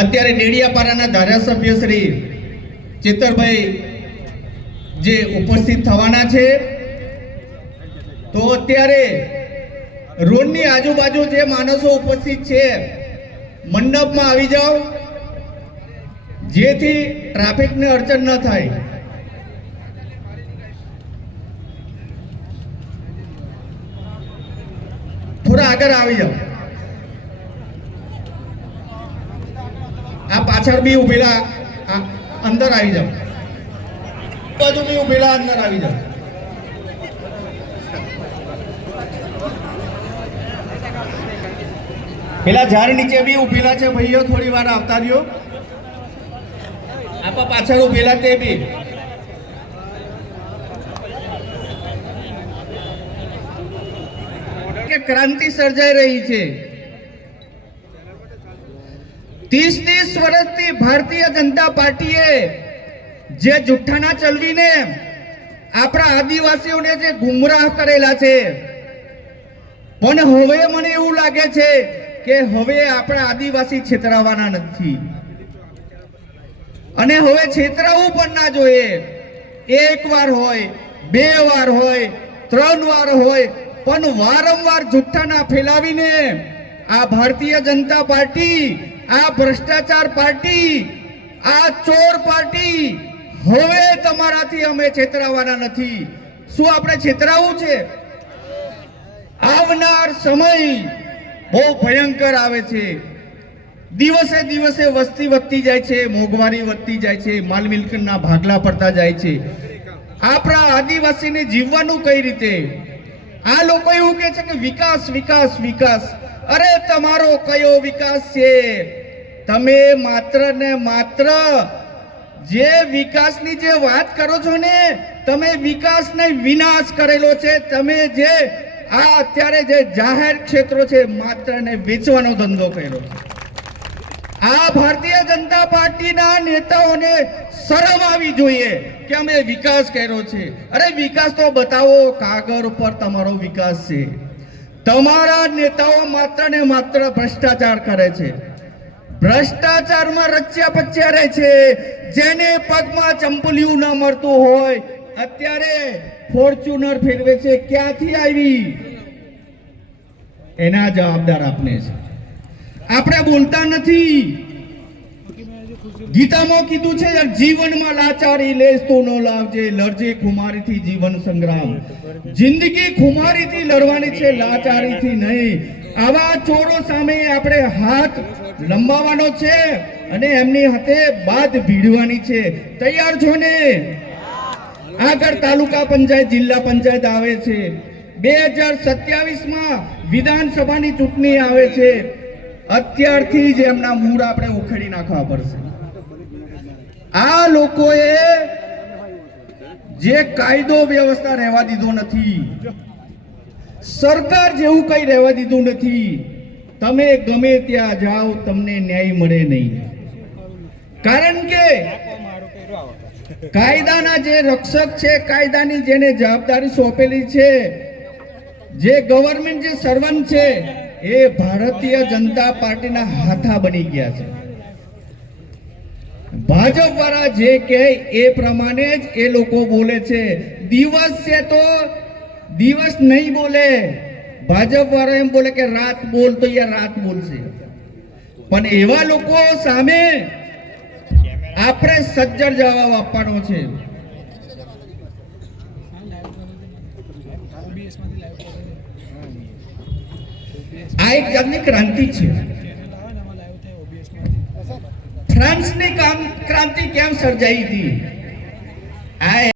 અત્યારે ડેડિયાપાડાના ધારાસભ્ય શ્રી ચેતરભાઈ જે ઉપસ્થિત થવાના છે, તો અત્યારે રોડની આજુબાજુ જે માણસો ઉપસ્થિત છે મંડપમાં આવી જાઓ, જેથી ટ્રાફિકને અડચણ ન થાય. થોડા આગળ આવી જાઓ. આ પાછળ બી ઉભેલા અંદર આવી જાઓ, બાજુ બી ઉભેલા અંદર આવી જાઓ. પેલા ઝાડ નીચે બી ઉભેલા છે ભાઈઓ, થોડી વાર આવતા રહ્યો. આપા પાછળ ઉભેલા તે બી કે ક્રાંતિ સર્જાઈ રહી છે. 30 વર્ષથી ભારતીય જનતા પાર્ટીએ જે જુઠ્ઠાણા ચલવીને આપણા આદિવાસીઓને જે ગુમરાહ કરેલા છે, પણ હવે મને એવું લાગે છે કે હવે આપણા આદિવાસી છેતરાવાના નથી અને હવે છેતરાવું પણ ના જોઈએ. એક વાર હોય, 2 વાર હોય, 3 વાર હોય, પણ વારંવાર જુઠ્ઠાણા ફેલાવીને આ ભારતીય જનતા પાર્ટી, આ ભ્રષ્ટાચાર પાર્ટી, આ ચોર પાર્ટી હવે તમારાથી અમે છેતરાવાના નથી. શું આપણે છેતરાવું છે? આવનાર સમય બહુ ભયંકર આવે છે. દિવસે દિવસે વસ્તી વધતી જાય છે, મોંઘવારી વધતી જાય છે, માલ મિલકતના ભાગલા પડતા જાય છે. આપણા આદિવાસીને જીવવાનું કઈ રીતે? આ લોકો એવું કહે છે કે વિકાસ વિકાસ વિકાસ. અરે તમારો કયો વિકાસ છે? તમે માત્ર ને માત્ર જે વિકાસની જે વાત કરો છો ને, તમે વિકાસને વિનાશ કરેલો છે. તમે જે આ અત્યારે જે જાહેર ક્ષેત્રો છે માત્ર ને વેચવાનો ધંધો કર્યો છે. આ ભારતીય જનતા પાર્ટીના નેતાઓને શરમ આવી જોઈએ કે અમે વિકાસ કર્યો છે. અરે વિકાસ તો બતાવો, કાગળ ઉપર તમારો વિકાસ છે. તમારા નેતાઓ માત્ર ને માત્ર ભ્રષ્ટાચાર કરે છે, ભ્રષ્ટાચારમાં રચ્યા પચ્યા રહે છે. જેને પગમાં ચંપલિયું ન મળતું હોય અત્યારે ફોર્ચ્યુનર ફેરવે છે. ક્યાંથી આવી? એના જવાબદાર આપણે છે. આપણે બોલતા નથી. ગીતામાં કીધું છે જીવનમાં લાચારી લેસ તો ન લાવજે, લડજે ખુમારીથી જીવન સંગ્રામ. જિંદગી ખુમારીથી લડવાની છે, લાચારીથી નહીં. આવા ચોરો સામે આપણે હાથ લંબાવવાનો છે અને એમની હાથે બાદ ભીડવાની છે. તૈયાર છો ને? આગળ તાલુકા પંચાયત, જિલ્લા પંચાયત આવે છે. 2027માં વિધાનસભાની ચૂંટણી આવે છે. અત્યારથી જ એમના મૂળ આપણે ઉખેડી નાખવા પડશે. આ લોકોએ જે કાયદો વ્યવસ્થા રહેવા દીધો નથી, સરકાર જેવું કઈ રહેવા દીધું નથી. તમે ગમે ત્યાં જાઓ તમને ન્યાય મળે નહીં. કારણ કે કાયદાના જે રક્ષક છે, કાયદાની જેને જવાબદારી સોંપેલી છે, જે ગવર્નમેન્ટ જે સર્વન્ટ છે, એ ભારતીય જનતા પાર્ટીના હાથા બની ગયા છે. ભાજપ વાળા જે કહે એ પ્રમાણે જ એ લોકો બોલે છે. દિવસ છે તો દિવસ નહીં બોલે. ભાજપ વાળા એમ બોલે કે રાત બોલ, તો યાર રાત બોલશે. પણ એવા લોકો સામે આપણે સજ્જડ જવાબ આપવાનો છે. આ એક જાતની ક્રાંતિ છે. ફ્રાન્સની ક્રાંતિ કેમ સર્જાઈ હતી? આ